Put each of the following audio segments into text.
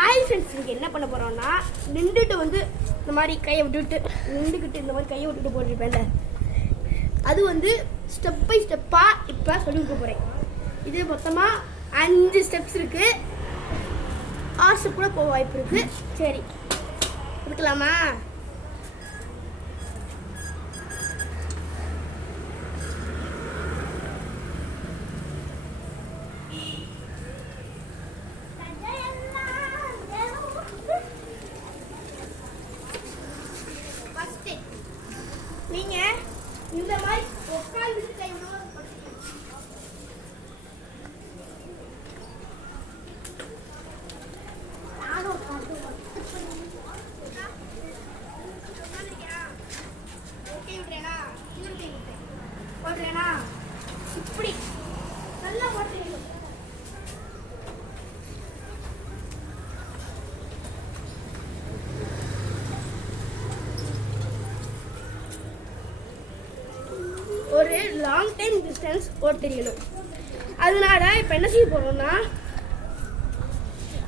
Hi friends, இங்கே என்ன பண்ண போகிறோம்னா நின்றுட்டு வந்து இந்த மாதிரி கையை விட்டுட்டு நின்றுக்கிட்டு இந்த மாதிரி கையை விட்டுட்டு போட்டுருப்பேன்ல, அது வந்து ஸ்டெப் பை ஸ்டெப்பாக இப்போ சொல்லி கொடுக்க போகிறேன். இது மொத்தமாக 5 ஸ்டெப்ஸ் இருக்குது. 6 ஸ்டெப் கூட போக வாய்ப்பு இருக்குது. சரி, எடுக்கலாமா? நீங்க இந்த மாதிரி உட்கார்ந்து கை விடுவோம். இப்படி நல்லா போட்டுறீங்க. ஒரு லாங் டைம் டிஸ்டன்ஸ் ஓட தெரியணும். அதனால இப்போ என்ன செய்ய போகிறோம்னா,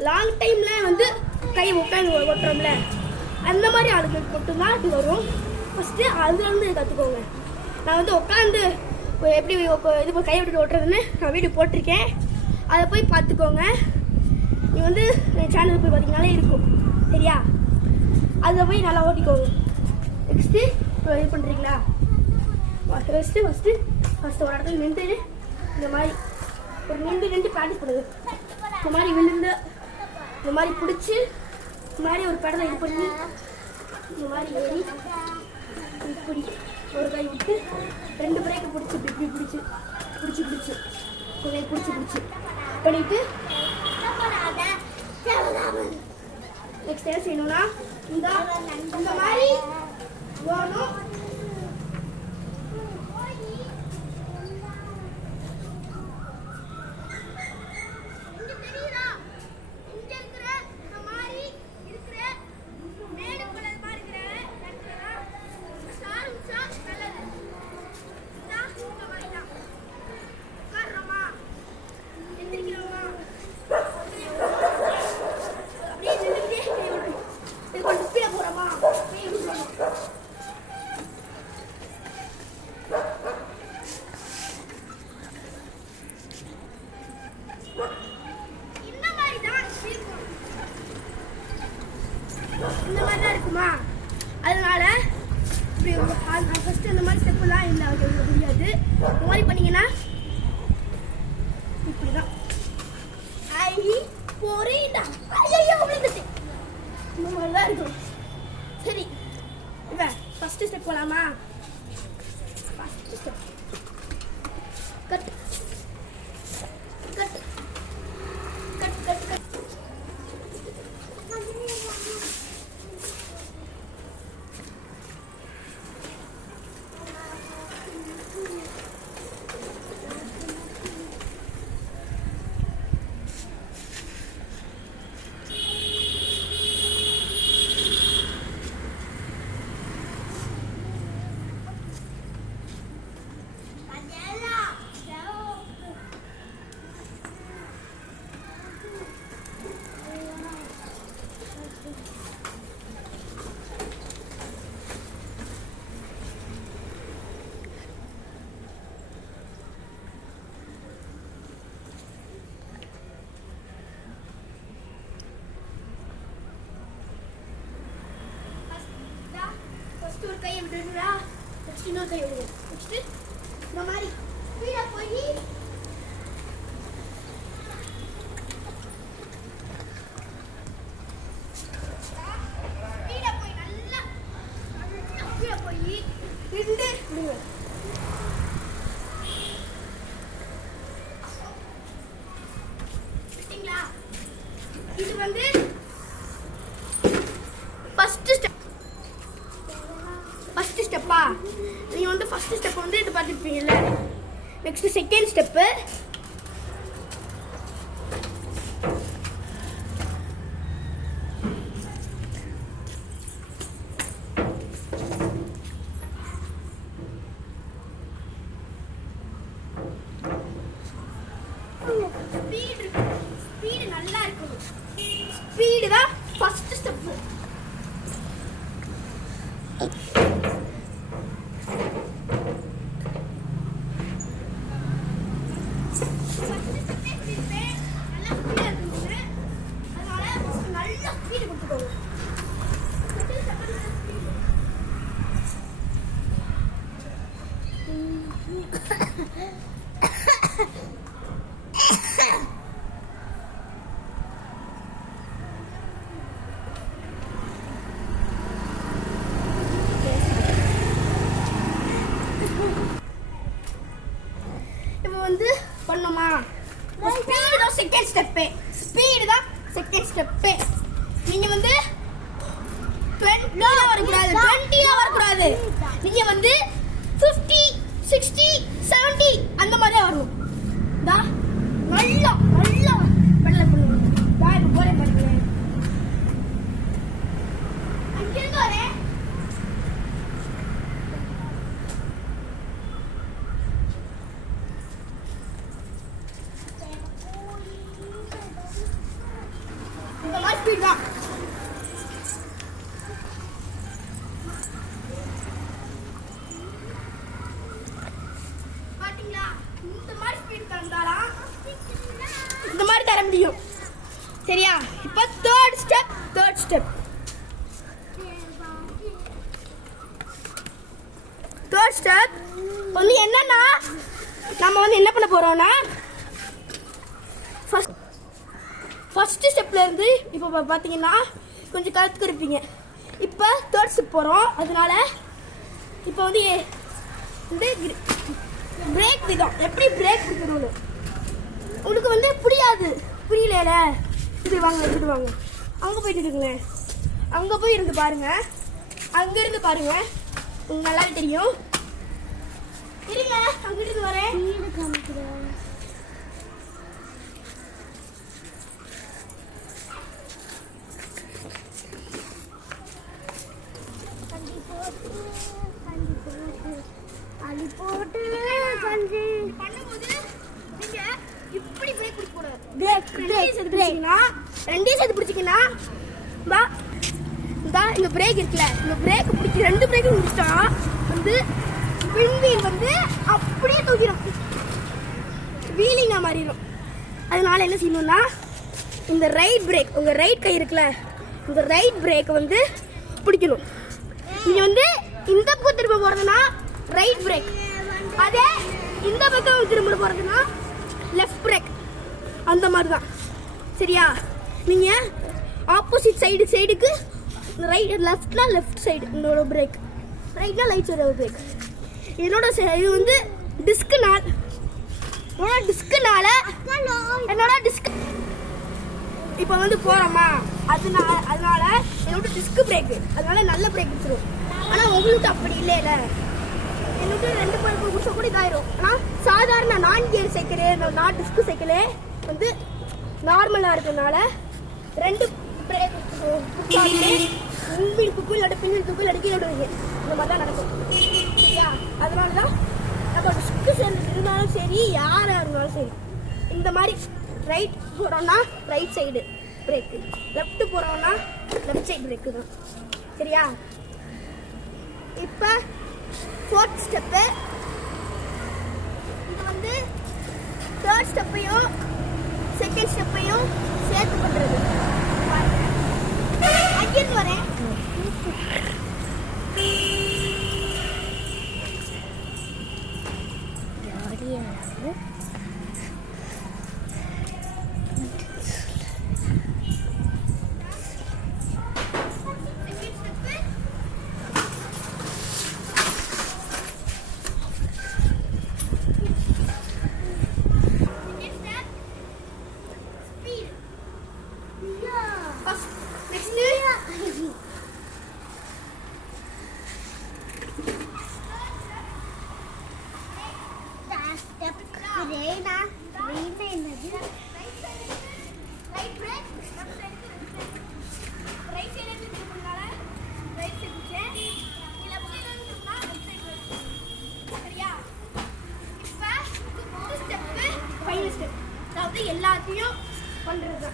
லாங் டைமில் வந்து கை உட்காந்து ஓட்டுறோம்ல, அந்த மாதிரி ஆளுங்களுக்கு மட்டும்தான் இது வரும். ஃபஸ்ட்டு அதுலேருந்து கற்றுக்கோங்க. நான் வந்து உட்காந்து எப்படி இது கை விட்டு ஓட்டுறதுன்னு நான் வீடியோ போட்டிருக்கேன், அதை போய் பார்த்துக்கோங்க. நீ வந்து என் சேனலுக்கு போய் பார்த்தீங்கனாலே இருக்கும், சரியா? அதில் போய் நல்லா ஓட்டிக்கோங்க. நெக்ஸ்ட்டு இப்போ இது பண்ணுறீங்களா? ஃபஸ்ட்டு ஒரு இடத்துல நின்று இந்த மாதிரி ஒரு நின்று ப்ராக்டிஸ் பண்ணுது. இந்த மாதிரி விழுந்து இந்த மாதிரி பிடிச்சி இந்த மாதிரி ஒரு படத்தை இது பண்ணி இந்த மாதிரி ஏறி இப்படி ஒரு கை விட்டு 2 பிரேக்கை பிடிச்சி இப்படி பிடிச்சி கொஞ்சம் பிடிச்சி பண்ணிட்டு நெக்ஸ்ட் என்ன செய்யணும்னா, இந்த மாதிரி ஓடணும். இந்த மாதிரி தான் இருக்குமா? அதனால இப்படி ஃபஸ்ட்டு இந்த மாதிரி ஸ்டெப்பெல்லாம் இல்லை, முடியாது. இந்த மாதிரி பண்ணீங்கன்னா இப்படிதான் போறீண்டா. ஐயோ, விழுந்துச்சு. இந்த மாதிரி தான் இருக்கும். சரி, இப்போ ஃபஸ்ட்டு ஸ்டெப் போகலாமா? First step cut cut cut cut cut. ஒரு கையை விட்டுடுறா, நெக்ஸ்ட் இன்னொரு கை விடுவோம். நெக்ஸ்ட்டு இந்த மாதிரி கீழே போய் நல்லா கீழே போய் நின்று விடுங்க. சரிங்களா? இது வந்து ஃபஸ்ட்டு ஸ்டெப். ஃபஸ்ட்டு ஸ்டெப்பா? நீங்கள் வந்து ஃபஸ்ட்டு ஸ்டெப் வந்து இது பார்த்துருப்பீங்கல்ல. Next second step. ஸ்பீடு நல்லா இருக்கணும். Speed step. ஸ்பீடு தான் செகண்ட் ஸ்டெப்பு. நீங்க வந்து 20 வரக்கூடாது, 20 வரக்கூடாது. நீங்க வந்து 50, 60, 70 அந்த மாதிரி வரணும். நல்லா நல்லா பண்ணல பண்ணுங்க. நான் இப்போ போறேன் பண்ணுறேன். அங்கிருந்து வரேன். இந்த மாதிரி ஸ்பீட் தான். பாத்தீங்களா, இந்த மாதிரி ஸ்பீட் தந்தாலாம் இந்த மாதிரி தர முடியும். சரியா? இப்போ தேர்ட் ஸ்டெப் வந்து என்னன்னா, நம்ம வந்து என்ன பண்ண போறோம்னா, ஃபர்ஸ்ட் ஸ்டெப்ல இருந்து இப்போ பார்த்தீங்கன்னா கொஞ்சம் கற்றுக்கு இருப்பீங்க. இப்போ தேர்ட் ஸ்டெப் போகிறோம். அதனால இப்போ வந்து இந்த பிரேக் விதம் எப்படி பிரேக் பிடிக்கணும்னு உங்களுக்கு வந்து புரியல. இப்படி வாங்க அங்கே போயிட்டு இருக்குங்களேன். அங்கே போய் இருந்து பாருங்க. அங்கேருந்து பாருங்க, உங்களுக்கு நல்லா தெரியும். இருங்க, அங்கிட்டு வரேன். பண்ணும்போது நீங்க இப்படி பிரேக் பிடிக்க கூடாது. ரெண்டே சேர்த்து பிடிச்சிங்கன்னா இந்த பிரேக் இருக்குல்ல, இந்த பிரேக் பிடிச்சி 2 பிரேக் முடிச்சிட்டா வந்து விண்வீல் வந்து அப்படியே தூக்கிடும், வீலிங்கா மாறிடும். அதனால என்ன செய்யணும்னா, இந்த ரைட் பிரேக், உங்க ரைட் கை இருக்குல்ல, இந்த ரைட் பிரேக் வந்து பிடிக்கணும். நீங்க வந்து இந்த பக்கம் திரும்ப போறதுன்னா ரைட் பிரேக், அதே இந்த பக்கம் திரும்ப போறதுன்னா லெஃப்ட் பிரேக். அந்த மாதிரி தான். சரியா? நீங்க ஆப்போசிட் சைடுக்கு ரைட், லெஃப்ட்னா லெஃப்ட் சைடு என்னோட பிரேக், ரைட்னா ரைட் சைடு பிரேக். என்னோட இது வந்து டிஸ்க்னால என்னோட டிஸ்க் இப்போ வந்து போறோமா, அதனால என்னோட டிஸ்க் பிரேக், அதனால நல்ல பிரேக் வச்சிரும். ஆனா உங்களுக்கு அப்படி இல்லைல, என்னோட 2 பல்பு குடிச்சா கூட இதாயிரும். ஆனால் சாதாரண 4 கியர் சைக்கிளே, 4 டிஸ்க் சைக்கிளே வந்து நார்மலாக இருக்கிறதுனால 2 பிரேக் முன்வீல் துப்பு இல்லாட்ட பின்வீல் துப்பு இல்லாட்டி கீழே விடுவீங்க. இந்த மாதிரி தான் நடக்கும். சரியா? அதனால தான் அதோட டிஸ்க் இருந்தாலும் சரி, யாராக இருந்தாலும் சரி, இந்த மாதிரி ரைட் போகிறோம்னா ரைட் சைடு பிரேக்கு, லெஃப்ட் போகிறோம்னா லெஃப்ட் சைடு பிரேக்கு தான். சரியா? இப்போ 4th ஸ்டெப்பு. இது வந்து 3rd ஸ்டெப்பையும் 2nd ஸ்டெப்பையும் சேர்த்து பண்ணுறது. அங்கிருந்து வரேன். எல்லாத்தையும் பண்றது